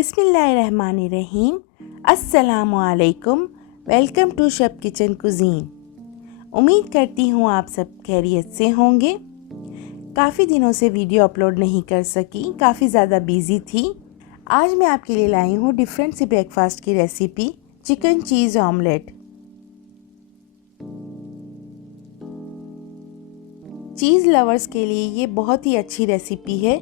बिस्मिल्लाहिर्रहमानिर्रहीम। अस्सलामुअलैकुम। Welcome to chef kitchen cuisine. उम्मीद करती हूँ आप सब खैरियत से होंगे। काफ़ी दिनों से वीडियो अपलोड नहीं कर सकी, काफ़ी ज़्यादा बिजी थी। आज मैं आपके लिए लाई हूँ डिफरेंट सी ब्रेकफास्ट की रेसिपी, चिकन चीज़ ऑमलेट। चीज़ लवर्स के लिए ये बहुत ही अच्छी रेसिपी है।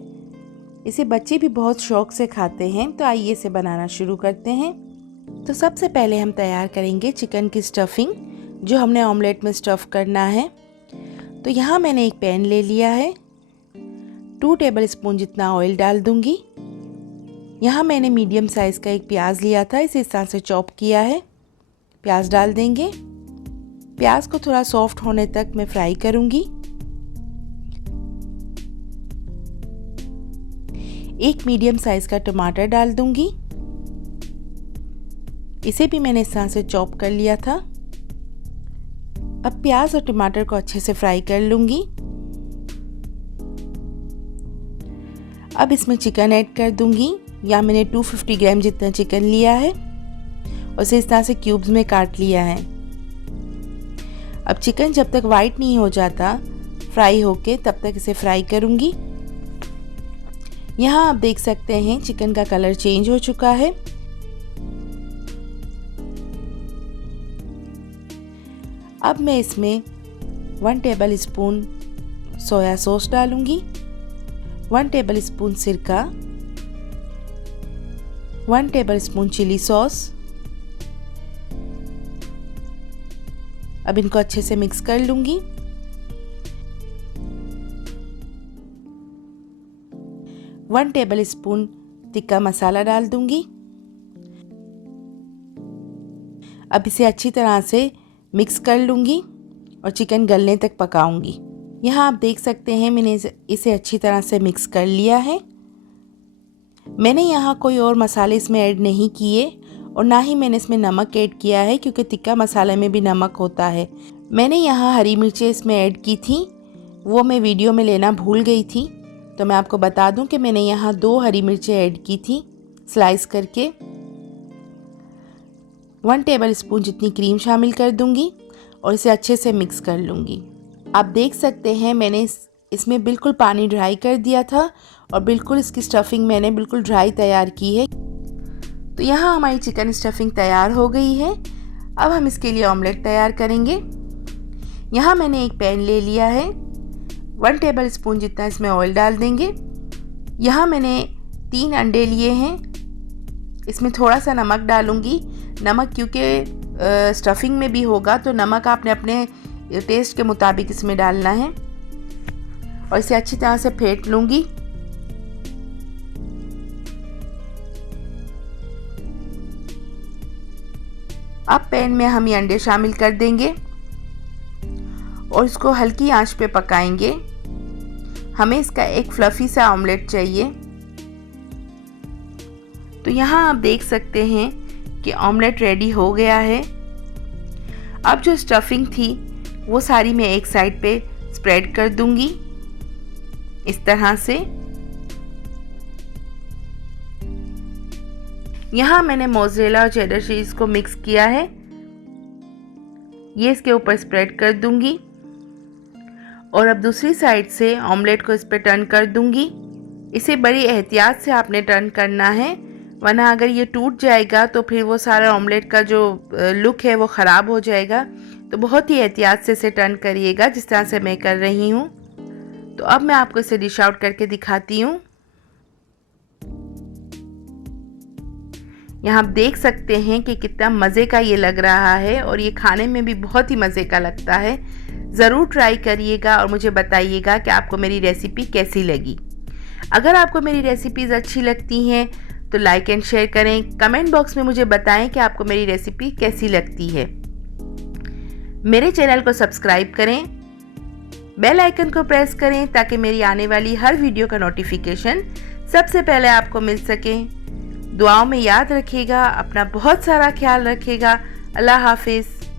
इसे बच्चे भी बहुत शौक से खाते हैं। तो आइए इसे बनाना शुरू करते हैं। तो सबसे पहले हम तैयार करेंगे चिकन की स्टफिंग, जो हमने ऑमलेट में स्टफ़ करना है। तो यहाँ मैंने एक पैन ले लिया है, 2 टेबल स्पून जितना ऑयल डाल दूंगी। यहाँ मैंने मीडियम साइज़ का एक प्याज लिया था, इसे इस तरह से चॉप किया है। प्याज डाल देंगे। प्याज को थोड़ा सॉफ्ट होने तक मैं फ्राई करूँगी। एक मीडियम साइज का टमाटर डाल दूंगी, इसे भी मैंने इस तरह से चॉप कर लिया था। अब प्याज और टमाटर को अच्छे से फ्राई कर लूंगी। अब इसमें चिकन ऐड कर दूंगी। या मैंने 250 ग्राम जितना चिकन लिया है और इसे इस तरह से क्यूब्स में काट लिया है। अब चिकन जब तक वाइट नहीं हो जाता फ्राई होके, तब तक इसे फ्राई करूंगी। यहाँ आप देख सकते हैं चिकन का कलर चेंज हो चुका है। अब मैं इसमें 1 टेबल स्पून सोया सॉस डालूंगी, 1 टेबल स्पून सिरका, 1 टेबल स्पून चिली सॉस। अब इनको अच्छे से मिक्स कर लूंगी। 1 टेबल स्पून टिक्का मसाला डाल दूंगी। अब इसे अच्छी तरह से मिक्स कर लूंगी और चिकन गलने तक पकाऊंगी। यहाँ आप देख सकते हैं मैंने इसे अच्छी तरह से मिक्स कर लिया है। मैंने यहाँ कोई और मसाले इसमें ऐड नहीं किए और ना ही मैंने इसमें नमक ऐड किया है, क्योंकि टिक्का मसाले में भी नमक होता है। मैंने यहाँ हरी मिर्चें इसमें ऐड की थी, वो मैं वीडियो में लेना भूल गई थी। तो मैं आपको बता दूं कि मैंने यहाँ 2 हरी मिर्चें ऐड की थी स्लाइस करके। 1 टेबल स्पून जितनी क्रीम शामिल कर दूंगी और इसे अच्छे से मिक्स कर लूँगी। आप देख सकते हैं मैंने इसमें बिल्कुल पानी ड्राई कर दिया था और बिल्कुल इसकी स्टफिंग मैंने बिल्कुल ड्राई तैयार की है। तो यहाँ हमारी चिकन स्टफिंग तैयार हो गई है। अब हम इसके लिए ऑमलेट तैयार करेंगे। यहाँ मैंने एक पैन ले लिया है, 1 टेबल स्पून जितना इसमें ऑयल डाल देंगे। यहाँ मैंने 3 अंडे लिए हैं, इसमें थोड़ा सा नमक डालूंगी। नमक क्योंकि स्टफिंग में भी होगा, तो नमक आपने अपने टेस्ट के मुताबिक इसमें डालना है और इसे अच्छी तरह से फेंट लूँगी। अब पैन में हम ये अंडे शामिल कर देंगे और इसको हल्की आंच पे पकाएंगे। हमें इसका एक फ्लफी सा ऑमलेट चाहिए। तो यहाँ आप देख सकते हैं कि ऑमलेट रेडी हो गया है। अब जो स्टफिंग थी वो सारी मैं एक साइड पे स्प्रेड कर दूंगी इस तरह से। यहाँ मैंने मोज़रेला और चेडर चीज़ को मिक्स किया है, ये इसके ऊपर स्प्रेड कर दूंगी और अब दूसरी साइड से ऑमलेट को इस पर टर्न कर दूंगी। इसे बड़ी एहतियात से आपने टर्न करना है, वरना अगर ये टूट जाएगा तो फिर वो सारा ऑमलेट का जो लुक है वो ख़राब हो जाएगा। तो बहुत ही एहतियात से इसे टर्न करिएगा, जिस तरह से मैं कर रही हूँ। तो अब मैं आपको इसे डिश आउट करके दिखाती हूँ। यहाँ आप देख सकते हैं कि कितना मज़े का ये लग रहा है और ये खाने में भी बहुत ही मज़े का लगता है। ज़रूर ट्राई करिएगा और मुझे बताइएगा कि आपको मेरी रेसिपी कैसी लगी। अगर आपको मेरी रेसिपीज़ अच्छी लगती हैं तो लाइक एंड शेयर करें। कमेंट बॉक्स में मुझे बताएं कि आपको मेरी रेसिपी कैसी लगती है। मेरे चैनल को सब्सक्राइब करें, बेल आइकन को प्रेस करें ताकि मेरी आने वाली हर वीडियो का नोटिफिकेशन सबसे पहले आपको मिल सके। दुआओं में याद रखिएगा, अपना बहुत सारा ख्याल रखिएगा। अल्लाह हाफिज़।